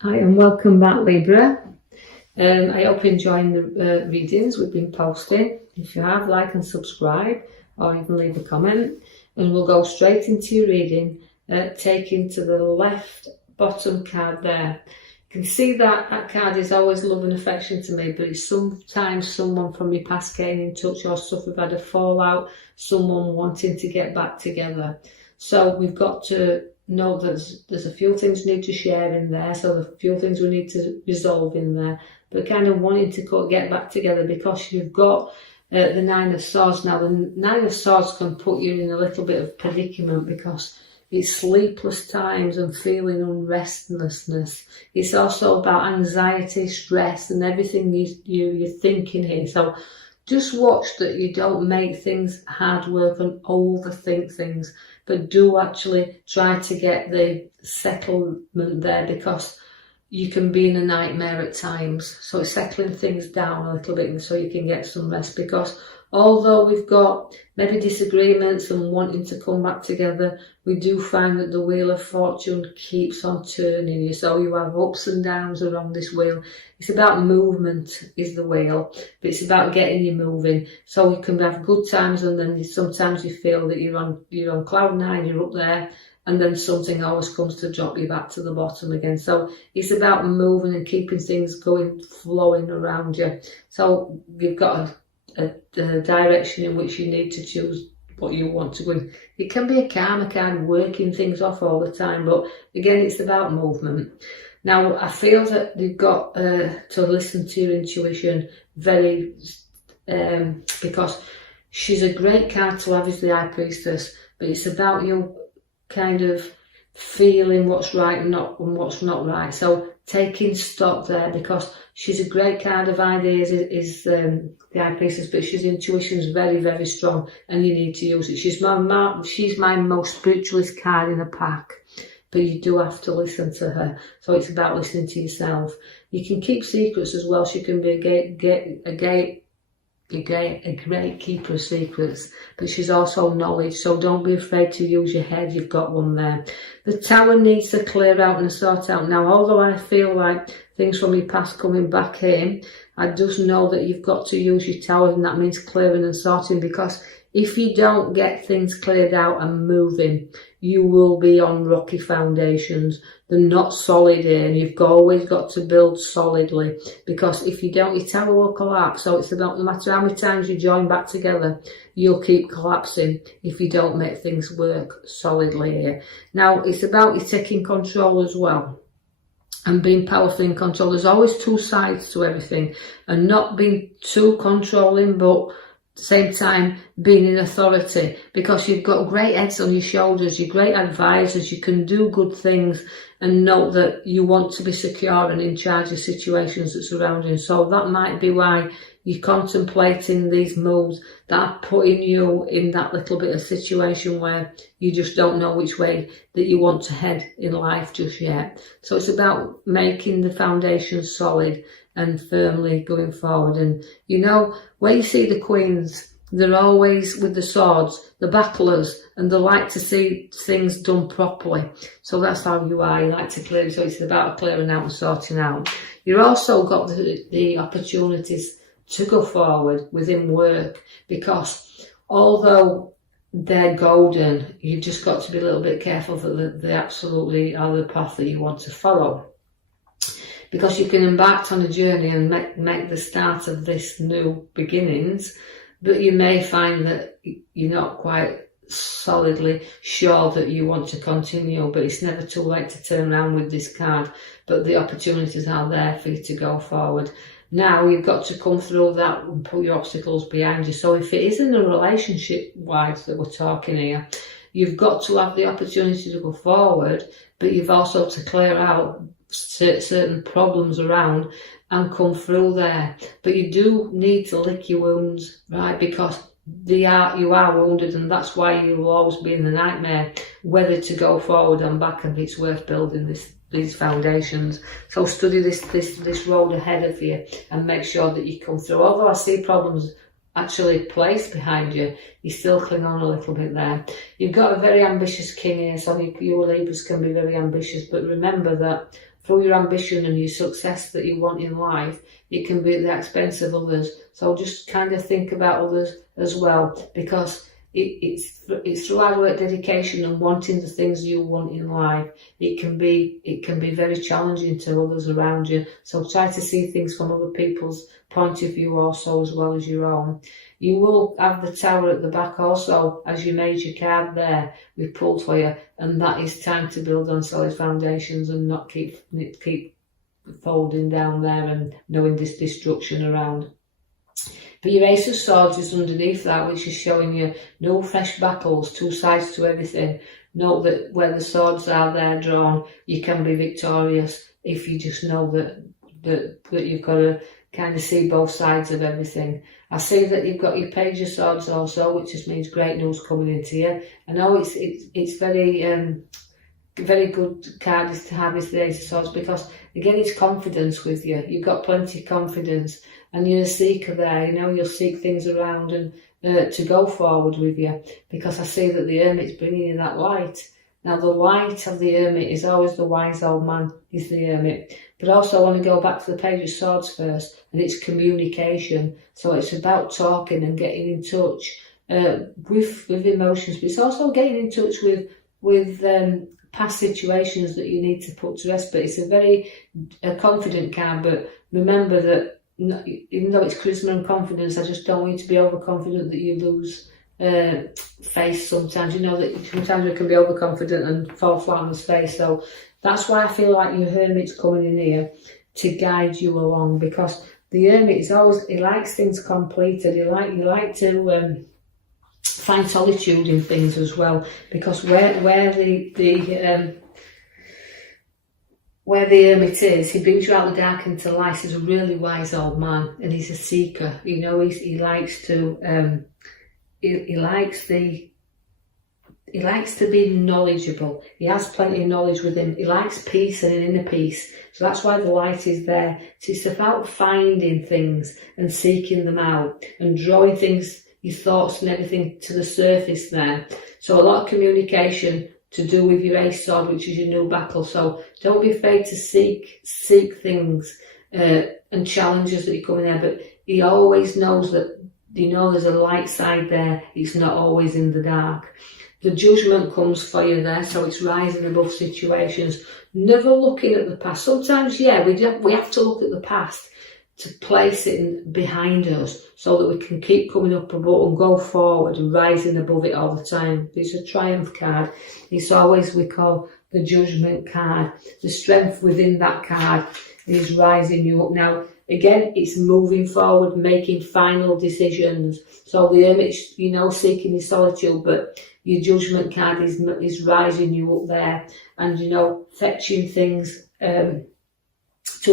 Hi and welcome back, Libra. I hope you're enjoying the readings we've been posting. If you have, like and subscribe, or even leave a comment, and we'll go straight into your reading, taking to the left bottom card there. You can see that card is always love and affection to me, but it's sometimes someone from your past getting in touch, or stuff we've had a fallout, someone wanting to get back together. So we've got to know that there's a few things we need to share in there, so there's a few things we need to resolve in there, but kind of wanting to get back together, because you've got the Nine of Swords. Now the Nine of Swords can put you in a little bit of predicament, because it's sleepless times and feeling unrestlessness. It's also about anxiety, stress, and everything you're thinking here. So just watch that you don't make things hard work and overthink things, but do actually try to get the settlement there, because you can be in a nightmare at times. So it's settling things down a little bit so you can get some rest, because although we've got maybe disagreements and wanting to come back together, we do find that the wheel of fortune keeps on turning you. So you have ups and downs around this wheel. It's about movement is the wheel, but it's about getting you moving. So you can have good times, and then sometimes you feel that you're on cloud nine, you're up there, and then something always comes to drop you back to the bottom again. So it's about moving and keeping things going, flowing around you. So you've got a direction in which you need to choose what you want to go in. It can be a karma card, working things off all the time, but again, it's about movement. Now, I feel that you've got to listen to your intuition very, because she's a great card to have as the High Priestess, but it's about you kind of feeling what's right and what's not right. So taking stock there, because she's a great card of ideas, is the High Priestess, but she's intuition is very, very strong, and you need to use it. She's my most spiritualist card in the pack, but you do have to listen to her. So it's about listening to yourself. You can keep secrets as well. She can be a great keeper of secrets, but she's also knowledge, so don't be afraid to use your head. You've got one there. The Tower needs to clear out and sort out. Now, although I feel like things from your past coming back in, I just know that you've got to use your Tower, and that means clearing and sorting, because if you don't get things cleared out and moving, you will be on rocky foundations. They're not solid here, and you've always got to build solidly, because if you don't, your tower will collapse. So it's about, no matter how many times you join back together, you'll keep collapsing if you don't make things work solidly here. Now, it's about you taking control as well, and being powerful in control. There's always two sides to everything, and not being too controlling, but at the same time being in authority, because you've got great heads on your shoulders, you're great advisors, you can do good things, and note that you want to be secure and in charge of situations that surround you. So that might be why you're contemplating these moves that are putting you in that little bit of situation where you just don't know which way that you want to head in life just yet. So it's about making the foundation solid and firmly going forward. And you know, where you see the queens, they're always with the swords, the battlers, and they like to see things done properly. So that's how you are. You like to clear. So it's about clearing out and sorting out. You've also got the opportunities to go forward within work, because although they're golden, you've just got to be a little bit careful that they absolutely are the path that you want to follow. Because you can embark on a journey and make the start of this new beginnings, but you may find that you're not quite solidly sure that you want to continue, but it's never too late to turn around with this card. But the opportunities are there for you to go forward. Now you've got to come through that and put your obstacles behind you. So if it is in a relationship-wise that we're talking here, you've got to have the opportunity to go forward, but you've also to clear out certain problems around and come through there. But you do need to lick your wounds, right? Because you are wounded, and that's why you will always be in the nightmare whether to go forward and back, and it's worth building these foundations. So study this road ahead of you and make sure that you come through. Although I see problems actually placed behind you, you still cling on a little bit there. You've got a very ambitious king here, so you Libras can be very ambitious, but remember that through your ambition and your success that you want in life, it can be at the expense of others. So just kind of think about others as well, because it's through hard work, dedication, and wanting the things you want in life. It can be very challenging to others around you. So try to see things from other people's point of view also, as well as your own. You will have the Tower at the back also as your major card there with pulled for you, and that is time to build on solid foundations and not keep folding down there and knowing this destruction around. But your Ace of Swords is underneath that, which is showing you no fresh battles, two sides to everything. Note that where the swords are there drawn, you can be victorious if you just know that you've got to kind of see both sides of everything. I see that you've got your Page of Swords also, which just means great news coming into you. I know it's very good card to have is the Ace of Swords, because again it's confidence with you. You've got plenty of confidence and you're a seeker there, you know, you'll seek things around and to go forward with you, because I see that the Hermit's bringing you that light. Now the light of the Hermit is always the wise old man, is the Hermit. But also I want to go back to the Page of Swords first, and it's communication. So it's about talking and getting in touch with emotions, but it's also getting in touch with past situations that you need to put to rest. But it's a confident card, but remember that even though it's charisma and confidence, I just don't want you to be overconfident that you lose face sometimes. You know that sometimes we can be overconfident and fall flat on his face. So that's why I feel like your Hermit's coming in here to guide you along, because the Hermit is always, he likes things completed. You like to find solitude in things as well, because where the Hermit is, he brings you out of the dark into light. He's a really wise old man, and he's a seeker. You know, he likes to he likes to be knowledgeable. He has plenty of knowledge with him. He likes peace and an inner peace. So that's why the light is there. So it's about finding things and seeking them out and drawing things, your thoughts and everything to the surface there. So a lot of communication to do with your Ace Sword, which is your new battle. So don't be afraid to seek things and challenges that you come in there. But he always knows that, you know, there's a light side there. It's not always in the dark. The Judgment comes for you there, so it's rising above situations. Never looking at the past. Sometimes, yeah, we have to look at the past to place it behind us so that we can keep coming up above and go forward and rising above it all the time. It's a triumph card. It's always, we call the Judgment card. The strength within that card is rising you up. Now, again, it's moving forward, making final decisions. So the Hermit's, you know, seeking his solitude, but your Judgment card is rising you up there and, you know, fetching things to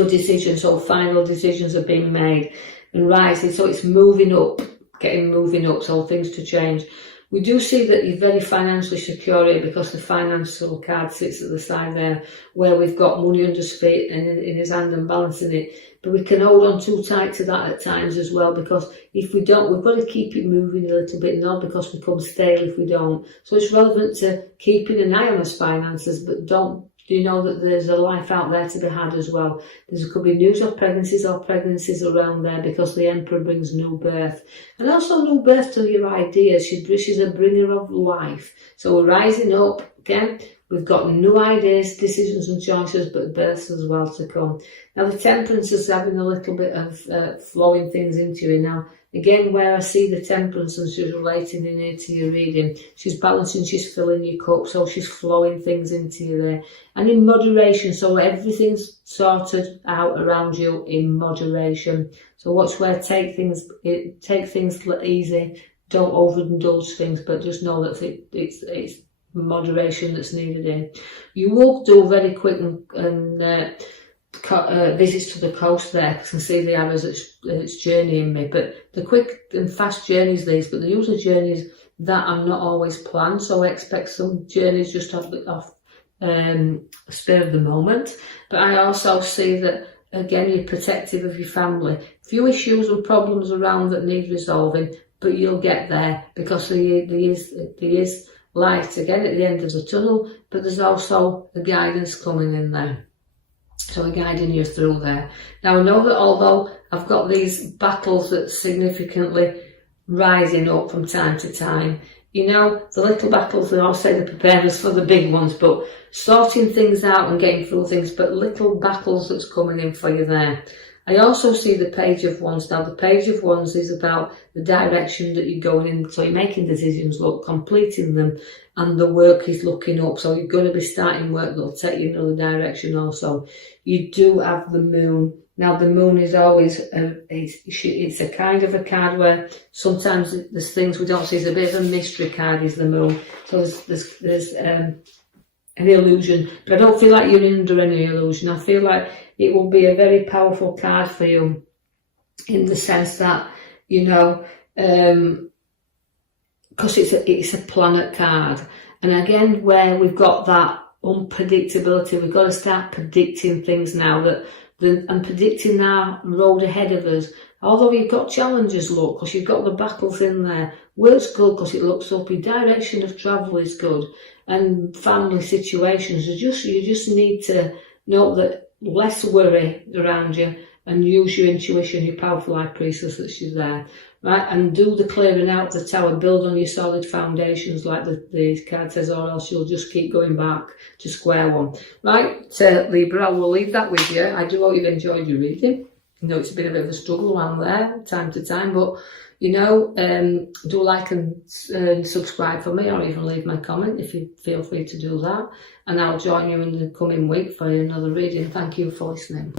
a decision. So final decisions are being made and rising. So it's moving up, moving up, so things to change. We do see that you're very financially secure here, because the financial card sits at the side there, where we've got money under his feet and in his hand and balancing it. But we can hold on too tight to that at times as well, because if we don't, we've got to keep it moving a little bit, not because we become stale if we don't. So it's relevant to keeping an eye on his finances, but don't, you know that there's a life out there to be had as well. There could be news of pregnancies around there, because the Emperor brings new birth. And also new birth to your ideas. She's a bringer of life. So we're rising up, again. We've got new ideas, decisions and choices, but births as well to come. Now the Temperance is having a little bit of flowing things into you. Now, again, where I see the Temperance and she's relating in here to your reading, she's balancing, she's filling your cup, so she's flowing things into you there. And in moderation, so everything's sorted out around you in moderation. So watch where take things easy, don't overindulge things, but just know that it's moderation that's needed in. You will do very quick and visits to the coast there, because I can see the arrows that's journeying me. But the quick and fast journeys these, but the usual journeys that are not always planned. So I expect some journeys just off spur of the moment. But I also see that, again, you're protective of your family. Few issues and problems around that need resolving, but you'll get there, because there is light again at the end of the tunnel, but there's also the guidance coming in there. So we're guiding you through there. Now I know that although I've got these battles that's significantly rising up from time to time, you know, the little battles, they all say they prepare us for the big ones, but sorting things out and getting through things, but little battles that's coming in for you there. I also see the Page of Wands. Now the Page of Wands is about the direction that you're going in, so you're making decisions, look, completing them, and the work is looking up, so you're going to be starting work that'll take you in another direction also. You do have the Moon. Now the Moon is always, it's a kind of a card where sometimes there's things we don't see. It's a bit of a mystery card, is the Moon. So there's an illusion, but I don't feel like you're under any illusion. I feel like it will be a very powerful card for you in the sense that, you know, because it's a planet card. And again, where we've got that unpredictability, we've got to start predicting things now and predicting our road ahead of us. Although you've got challenges, look, because you've got the battles in there. Work's good because it looks up. Your direction of travel is good. And family situations, you just need to know that less worry around you and use your intuition, your powerful high priestess that's there, right? And do the clearing out of the tower, build on your solid foundations like the card says, or else you'll just keep going back to square one. Right, Libra, I will leave that with you. I do hope you've enjoyed your reading. You know, it's been a bit of a struggle around there, time to time, but you know, do like and subscribe for me, or even leave my comment if you feel free to do that. And I'll join you in the coming week for another reading. Thank you for listening.